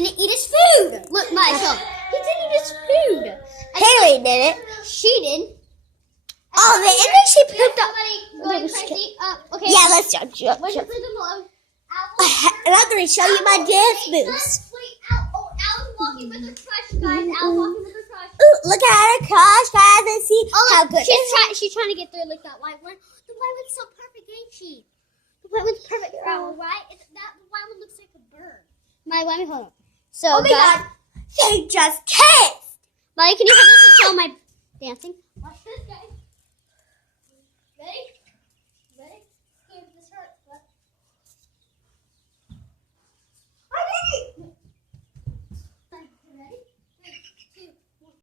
didn't eat his food. Look, Michael. He didn't eat his food. Haley did it. She did. Oh, and then she pooped up. Going crazy. Okay. Yeah, let's jump. Where's the food below? And I'm going to show you my dance moves. Wait, Al's walking with her crush, guys. Al's walking with her crush. Ooh, look at her crush, guys, and see how good She's trying to get through like that white one. The white one's so perfect, ain't she? The white one's perfect, girl, right? The white one looks like a bird. My white one, hold on. So, Oh my God, they just kissed. Molly, can you help us to show my dancing? Watch this, guys.